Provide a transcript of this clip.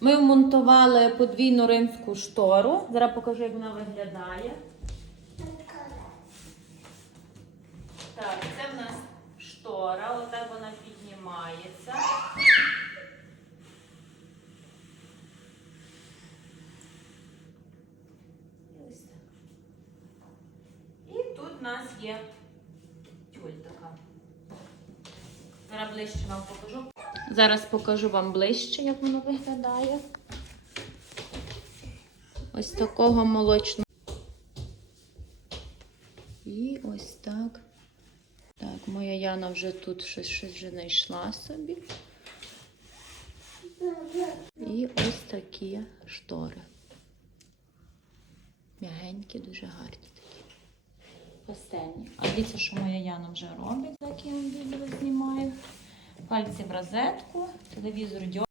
Ми вмонтували подвійну римську штору. Зараз покажу, як вона виглядає. Так, це в нас штора, отак вона піднімається. І тут в нас є тюль така. Зараз ближче вам покажу. Зараз покажу вам ближче, як воно виглядає. Ось такого молочного. І ось так. Так, моя Яна вже тут щось, щось вже знайшла собі. І ось такі штори. М'ягенькі, дуже гарні такі. Пастельні. А дивіться, що моя Яна вже робить, так я вам відео. Пальці в розетку, телевізор дьо.